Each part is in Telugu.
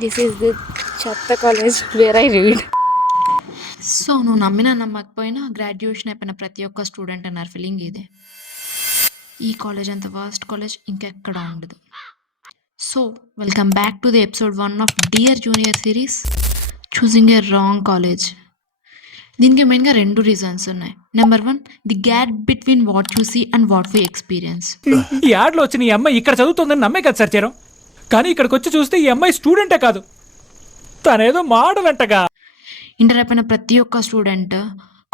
This is the Chatta college where I read. So నువ్వు నమ్మినా నమ్మకపోయినా గ్రాడ్యుయేషన్ అయిపోయిన ప్రతి ఒక్క స్టూడెంట్ అన్నారు ఫీలింగ్ ఇదే. ఈ కాలేజ్ అంత వర్స్ట్ కాలేజ్ ఇంకెక్కడ ఉండదు. So welcome back to the episode 1 of dear junior series choosing a wrong college. దీనికి మెయిన్గా 2 రీజన్స్ ఉన్నాయి. Number 1, the gap between what you see and what we experience. ఈ యాడ్లో వచ్చిన ఈ అమ్మాయి ఇక్కడ చదువుతుందని నమ్మే కదా సార్ చేరం, కానీ ఇక్కడికి వచ్చి చూస్తే ఈ అమ్మాయి స్టూడెంటే కాదు, తనేదో మోడల్ అంటగా. ఇంటర్ అయిపోయిన ప్రతి ఒక్క స్టూడెంట్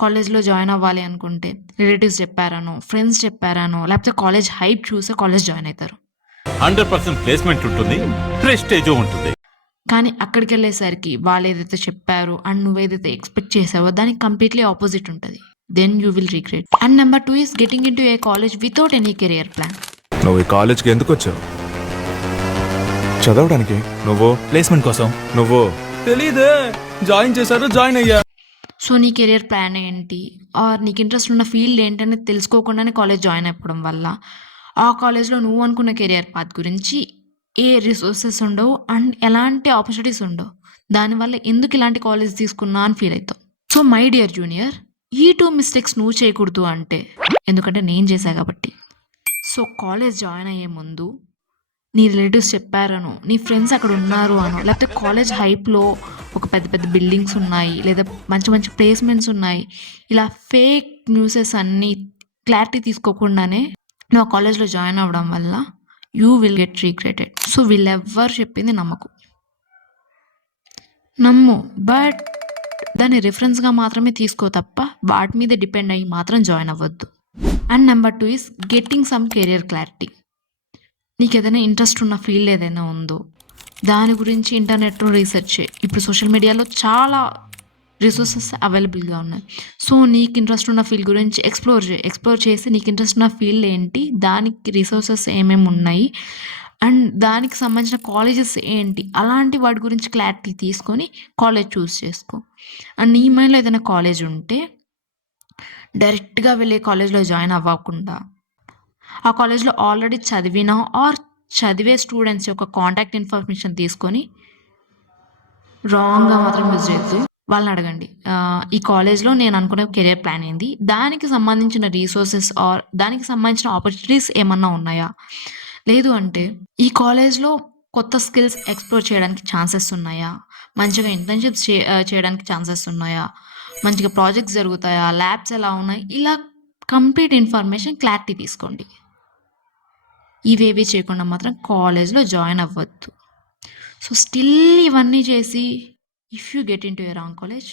కాలేజ్లో జాయిన్ అవ్వాలి అనుకుంటే రిలేటివ్స్ చెప్పారనో, ఫ్రెండ్స్ చెప్పారనో, లేకపోతే కాలేజ్ హైప్ చూసే కాలేజ్ జాయిన్ అవుతారు. 100% ప్లేస్మెంట్ ఉంటుంది, ప్రెస్టేజ్ ఉంటుంది. కానీ అక్కడికి వెళ్ళేసరికి వాళ్ళు ఏదైతే చెప్పారో అండ్ నువ్వేదైతే ఎక్స్పెక్ట్ చేసావో దానికి కంప్లీట్లీ ఆపోజిట్ ఉంటుంది. Then you will regret. And number 2 is getting into a college without any career plan. నువ్వు ఈ కాలేజ్కి ఎందుకు వచ్చావు? చదవడానికి. నువ్వు ప్లేస్మెంట్ కోసం. నువ్వు తెలీదే, జాయిన్ చేశారు, జాయిన్ అయ్యా. సో నీ కెరియర్ ప్లాన్ ఏంటి ఆర్ నీకు ఇంట్రెస్ట్ ఉన్న ఫీల్డ్ ఏంటనేది తెలుసుకోకుండానే కాలేజ్ జాయిన్ అయిపోవడం వల్ల ఆ కాలేజ్లో నువ్వు అనుకున్న కెరియర్ పాత్ గురించి ఏ రిసోర్సెస్ ఉండవు అండ్ ఎలాంటి ఆపర్చునిటీస్ ఉండవు. దానివల్ల ఎందుకు ఇలాంటి కాలేజ్ తీసుకున్నా అని ఫీల్ అవుతావు. సో మై డియర్ జూనియర్, ఈ 2 మిస్టేక్స్ నువ్వు చేయకూడదు అంటే, ఎందుకంటే నేను చేశా కాబట్టి. సో కాలేజ్ జాయిన్ అయ్యే ముందు నీ రిలేటివ్స్ చెప్పారనో, నీ ఫ్రెండ్స్ అక్కడ ఉన్నారు అనో, లేకపోతే కాలేజ్ హైప్లో ఒక పెద్ద పెద్ద బిల్డింగ్స్ ఉన్నాయి, లేదా మంచి మంచి ప్లేస్మెంట్స్ ఉన్నాయి, ఇలా ఫేక్ న్యూసెస్ అన్నీ క్లారిటీ తీసుకోకుండానే నువ్వు ఆ కాలేజ్లో జాయిన్ అవ్వడం వల్ల you will get regretted. So వీళ్ళెవ్వరు చెప్పింది నమ్ము, బట్ దాన్ని రిఫరెన్స్గా మాత్రమే తీసుకో తప్ప వాటి మీద డిపెండ్ అయ్యి మాత్రం జాయిన్ అవ్వద్దు. And number 2 is getting some career clarity. నీకు ఏదైనా ఇంట్రెస్ట్ ఉన్న ఫీల్డ్ ఏదైనా ఉందో దాని గురించి ఇంటర్నెట్లో రీసెర్చ్ చేయి. ఇప్పుడు సోషల్ మీడియాలో చాలా రిసోర్సెస్ అవైలబుల్గా ఉన్నాయి. సో నీకు ఇంట్రెస్ట్ ఉన్న ఫీల్డ్ గురించి ఎక్స్ప్లోర్ చేసి నీకు ఇంట్రెస్ట్ ఉన్న ఫీల్డ్ ఏంటి, దానికి రిసోర్సెస్ ఏమేమి ఉన్నాయి అండ్ దానికి సంబంధించిన కాలేజెస్ ఏంటి, అలాంటి వాటి గురించి క్లారిటీ తీసుకొని కాలేజ్ చూస్ చేసుకో. అండ్ నీ మైండ్లో ఏదైనా కాలేజ్ ఉంటే డైరెక్ట్గా వెళ్ళే కాలేజ్లో జాయిన్ అవ్వకుండా ఆ కాలేజ్లో ఆల్రెడీ చదివిన ఆర్ చదివే స్టూడెంట్స్ యొక్క కాంటాక్ట్ ఇన్ఫర్మేషన్ తీసుకొని రాంగ్గా మాత్రం యూజ్ చేయొద్దు. వాళ్ళని అడగండి, ఈ కాలేజ్లో నేను అనుకునే కెరియర్ ప్లాన్ ఏంది, దానికి సంబంధించిన రీసోర్సెస్ ఆర్ దానికి సంబంధించిన ఆపర్చునిటీస్ ఏమన్నా ఉన్నాయా, లేదు అంటే ఈ కాలేజ్లో కొత్త స్కిల్స్ ఎక్స్ప్లోర్ చేయడానికి ఛాన్సెస్ ఉన్నాయా, మంచిగా ఇంటర్న్షిప్స్ చేయడానికి ఛాన్సెస్ ఉన్నాయా, మంచిగా ప్రాజెక్ట్స్ జరుగుతాయా, ల్యాబ్స్ ఎలా ఉన్నాయి, ఇలా కంప్లీట్ ఇన్ఫర్మేషన్ క్లారిటీ తీసుకోండి. ఇవేవి చేయకుండా మాత్రం కాలేజ్లో జాయిన్ అవ్వద్దు. సో స్టిల్ ఇవన్నీ చేసి if you get in to A wrong college,